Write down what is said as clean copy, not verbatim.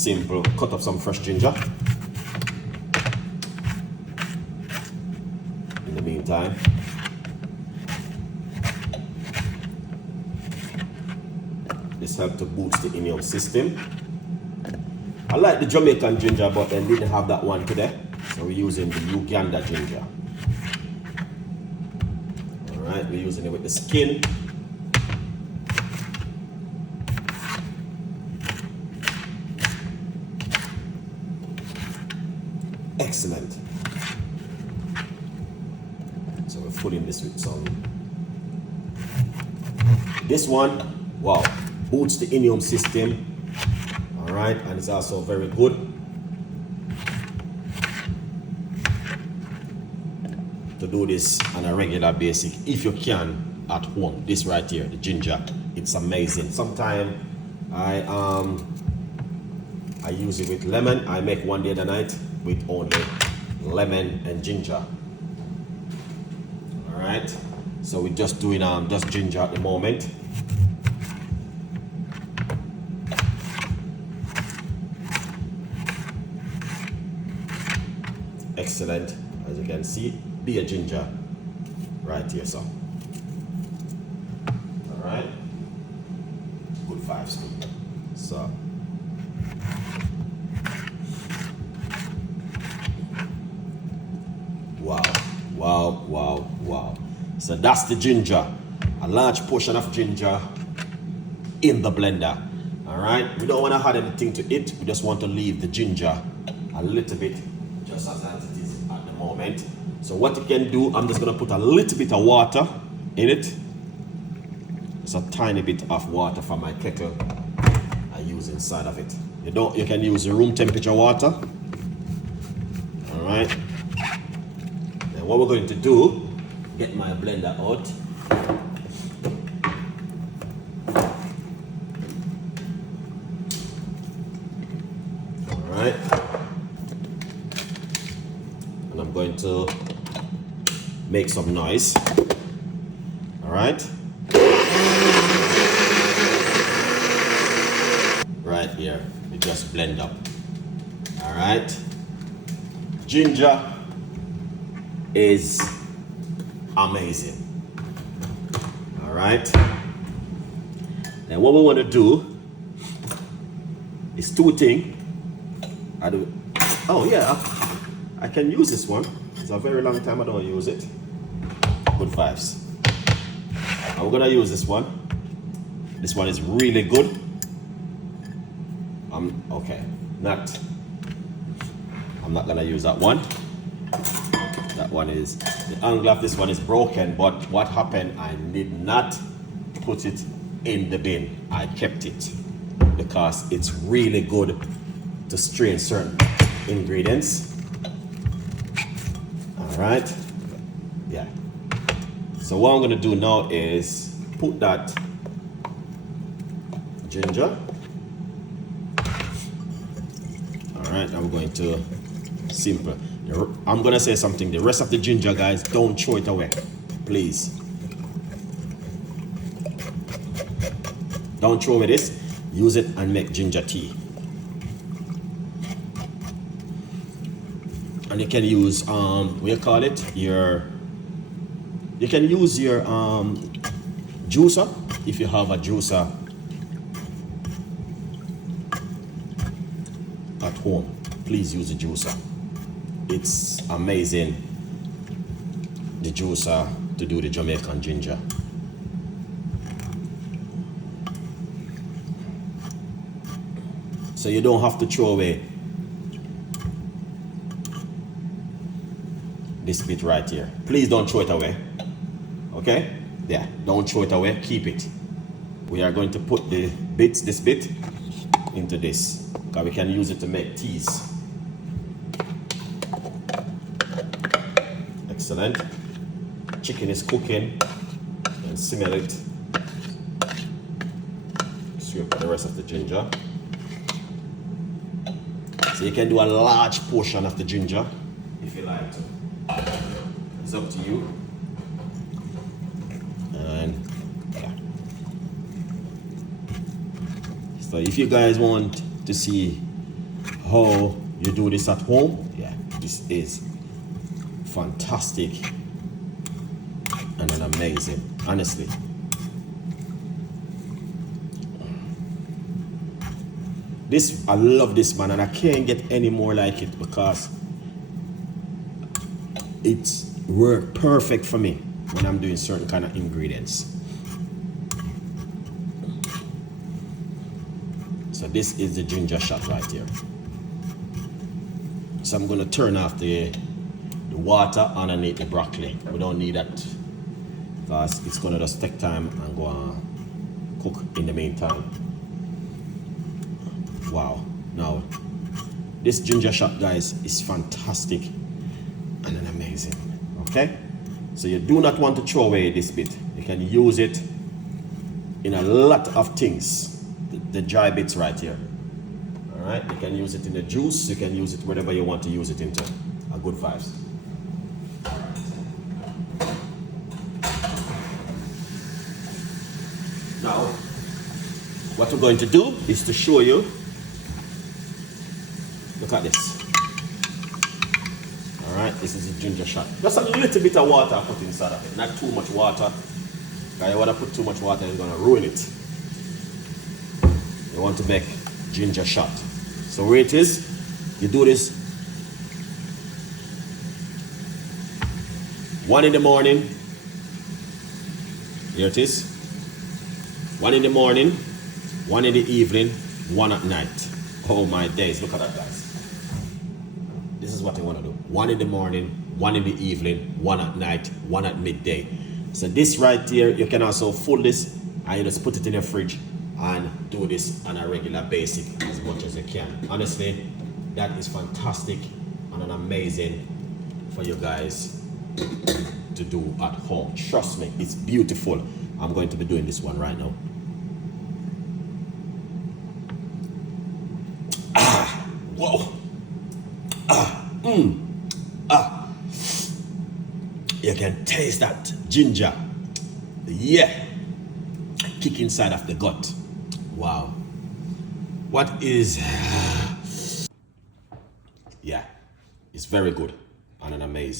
simple. Cut up some fresh ginger. In the meantime, this helps to boost the immune system. I like the Jamaican ginger, but they didn't have that one today, so we're using the Uganda ginger. All right, we're using it with the skin. Excellent. So we're putting this with some. This one, wow, boosts the immune system. All right, and it's also very good. To do this on a regular basis, if you can, at home. This right here, the ginger, it's amazing. Sometimes I use it with lemon. I make one the other night with only lemon and ginger. All right, so we're just doing just ginger at the moment. Excellent. As you can see, be a ginger right here, so. All right, good vibes. So wow. So that's the ginger, a large portion of ginger in the blender. All right, we don't want to add anything to it. We just want to leave the ginger a little bit just as it is at the moment. So what you can do, I'm just going to put a little bit of water in it. Just a tiny bit of water from my kettle I use inside of it. You can use room temperature water. All right. Then what we're going to do, get my blender out. All right. And I'm going to make some noise. All right. Right here, we just blend up. All right. Ginger is amazing. All right. Then what we want to do is two things. Oh yeah, I can use this one. It's a very long time I don't use it. Good vibes. And we're gonna use this one. This one is really good. Okay, I'm not gonna use that one. That one is, the angle of this one is broken, but what happened, I did not put it in the bin. I kept it because it's really good to strain certain ingredients. All right, yeah. So what I'm gonna do now is put that ginger. All right, I'm going to simple. I'm gonna say something. The rest of the ginger, guys, don't throw it away, please. Don't throw away this. Use it and make ginger tea. And you can use what you call it? You can use your juicer if you have a juicer at home. Please use a juicer. It's amazing, the juicer, to do the Jamaican ginger. So you don't have to throw away this bit right here. Please don't throw it away. Okay? Yeah, don't throw it away, keep it. We are going to put this bit into this, because we can use it to make teas. Excellent. Chicken is cooking, and simmer it. Scrape the rest of the ginger. So you can do a large portion of the ginger if you like to. It's up to you. And yeah. So if you guys want to see how you do this at home, yeah, this is fantastic and an amazing, honestly. This, I love this, man, and I can't get any more like it because it's worked perfect for me when I'm doing certain kind of ingredients. So this is the ginger shot right here. So I'm gonna turn off the water underneath the broccoli. We don't need that because it's gonna just take time and go and cook in the meantime. Wow, now this ginger shot, guys, is fantastic and an amazing. Okay, so you do not want to throw away this bit. You can use it in a lot of things, the dry bits right here. All right, you can use it in the juice, you can use it whatever you want to use it into. A good vibes. Now what we're going to do is to show you. Look at this. All right, this is a ginger shot. Just a little bit of water I put inside of it, not too much water. Because you want to put too much water, it's going to ruin it. You want to make ginger shot. So where it is, you do this 1 in the morning. Here it is. 1 in the morning, 1 in the evening, 1 at night. Oh my days, look at that, guys. This is what you want to do. 1 in the morning, 1 in the evening, 1 at night, 1 at midday. So this right here, you can also fold this and you just put it in your fridge and do this on a regular basis as much as you can. Honestly, that is fantastic and an amazing for you guys to do at home. Trust me, it's beautiful. I'm going to be doing this one right now. Whoa. You can taste that ginger. Yeah. Kick inside of the gut. Wow. What is... Yeah. It's very good and an amazing.